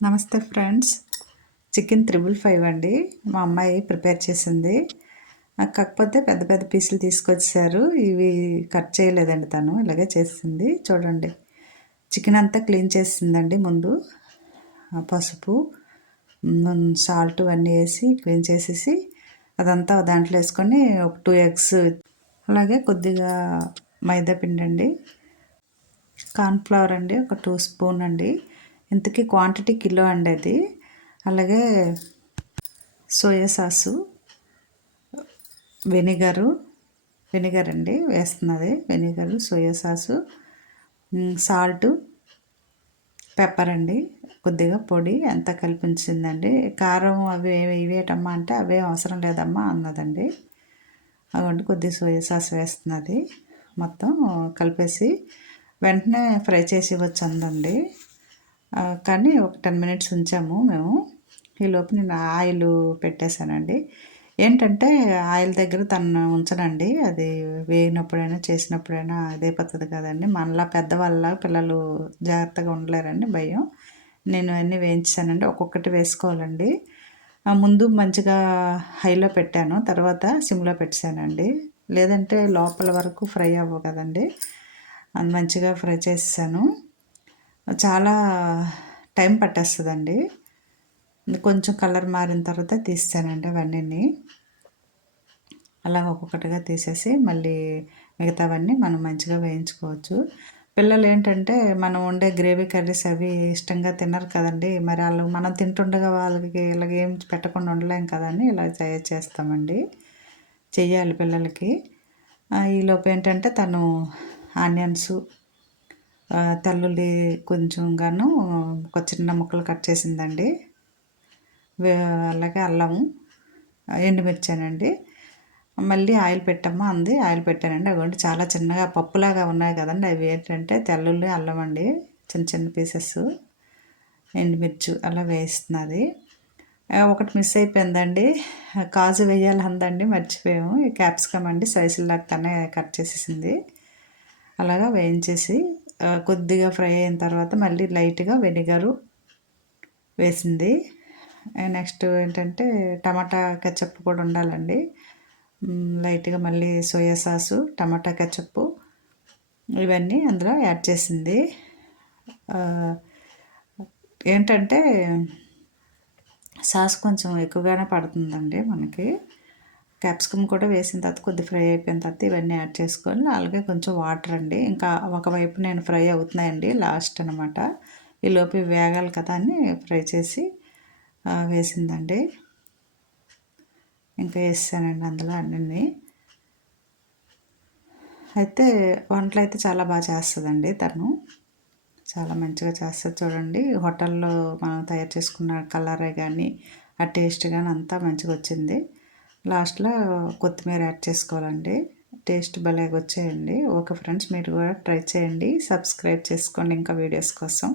నమస్తే friends. Chicken triple five అండి. మా అమ్మాయి ప్రిపేర్ చేసింది. కాకపోతే పెద్ద పెద్ద పీసులు తీసుకొచ్చారు. ఇవి కట్ చేయలేదండి తను ఇలాగే చేసింది. చూడండి. చికెన్ అంతా క్లీన్ చేసిందండి ముందు. పసుపు సాల్ట్ అన్నీ వేసి క్లీన్ చేసేసి అదంతా దాంట్లో వేసుకొని ఒక టూ ఎగ్స్ అలాగే కొద్దిగా మైదా పిండి అండి కార్న్ఫ్లవర్ అండి ఒక టూ స్పూన్ అండి. ఇంతకీ క్వాంటిటీ కిలో అండి అది. అలాగే సోయా సాసు వెనిగరు వెనిగర్ అండి వేస్తున్నది. Vinegar soya sauce salt pepper అండి. కొద్దిగా పొడి ఎంత కల్పించిందండి. కారం అవి ఇవేటమ్మా అంటే అవే అవసరం లేదమ్మా అన్నదండి. అవండి కొద్దిగా సోయా సాస్ వేస్తున్నది. మొత్తం కలిపేసి వెంటనే ఫ్రై చేసి ఇవ్వచ్చు అందండి కానీ ఒక టెన్ మినిట్స్ ఉంచాము మేము. ఈలోపు నేను ఆయిల్ పెట్టేశానండి. ఏంటంటే ఆయిల్ దగ్గర తను ఉంచనండి. అది వేయినప్పుడైనా చేసినప్పుడైనా అదే పద్ధతి కదండి. మనలా పెద్దవాళ్ళ పిల్లలు జాగ్రత్తగా ఉండలేరండి భయం. నేను అన్నీ వేయించానండి ఒక్కొక్కటి వేసుకోవాలండి. ముందు మంచిగా హైలో పెట్టాను. తర్వాత సిమ్లో పెట్టానండి లేదంటే లోపల వరకు ఫ్రై అవ్వవు కదండి. మంచిగా ఫ్రై చేసాను చాలా టైం పట్టేస్తుందండి. కొంచెం కలర్ మారిన తర్వాత తీస్తానండి అవన్నీ అలా ఒక్కొక్కటిగా తీసేసి మళ్ళీ మిగతావన్నీ మనం మంచిగా వేయించుకోవచ్చు. పిల్లలు ఏంటంటే మనం వండే గ్రేవీ కర్రీస్ అవి ఇష్టంగా తినరు కదండి. మరి వాళ్ళు మనం తింటుండగా వాళ్ళకి ఇలాగ ఏం పెట్టకుండా ఉండలేం కదండి ఇలా తయారు చేస్తామండి. చెయ్యాలి పిల్లలకి. ఈలోపు ఏంటంటే తను ఆనియన్స్ తెల్లుల్లి కొంచెం గాను ఒక చిన్న ముక్కలు కట్ చేసిందండి. అలాగే అల్లము ఎండుమిర్చానండి. మళ్ళీ ఆయిల్ పెట్టమ్మా అంది. ఆయిల్ పెట్టానండి. అవి చాలా చిన్నగా పప్పులాగా ఉన్నాయి కదండి. అవి ఏంటంటే తెల్లుల్లి అల్లం అండి. చిన్న చిన్న పీసెస్. ఎండుమిర్చి అలా వేస్తున్నది ఒకటి మిస్ అయిపోయిందండి. కాజు వేయాలి అందండి. మర్చిపోయాము. ఈ క్యాప్సికమ్ అండి సైజులాగా తనే కట్ చేసేసింది. అలాగా వేయించేసి కొద్దిగా ఫ్రై అయిన తర్వాత మళ్ళీ లైట్గా వెనిగరు వేసింది. నెక్స్ట్ ఏంటంటే టమాటా కెచ్చప్ కూడా ఉండాలండి. లైట్గా మళ్ళీ సోయా సాసు టమాటా కెచ్చప్ ఇవన్నీ అందులో యాడ్ చేసింది. ఏంటంటే సాస్ కొంచెం ఎక్కువగానే పడుతుందండి మనకి. క్యాప్సికమ్ కూడా వేసిన తర్వాత కొద్ది ఫ్రై అయిపోయిన తర్వాత ఇవన్నీ యాడ్ చేసుకొని అలాగే కొంచెం వాటర్ అండి. ఇంకా ఒకవైపు నేను ఫ్రై అవుతున్నాయండి లాస్ట్ అనమాట ఈలోపు వేగాలి కదా అని ఫ్రై చేసి వేసిందండి. ఇంకా వేసానండి అందులో అన్నీ అయితే వంటలు అయితే చాలా బాగా చేస్తుందండి తను. చాలా మంచిగా చేస్తుంది చూడండి. హోటల్లో మనం తయారు చేసుకున్న కలరే కానీ ఆ టేస్ట్ కానీ అంతా మంచిగా వచ్చింది. లాస్ట్లో కొత్తిమీర యాడ్ చేసుకోవాలండి. టేస్ట్ భలేగా వచ్చేయండి. ఓకే ఫ్రెండ్స్ మీరు కూడా ట్రై చేయండి. సబ్స్క్రైబ్ చేసుకోండి ఇంకా వీడియోస్ కోసం.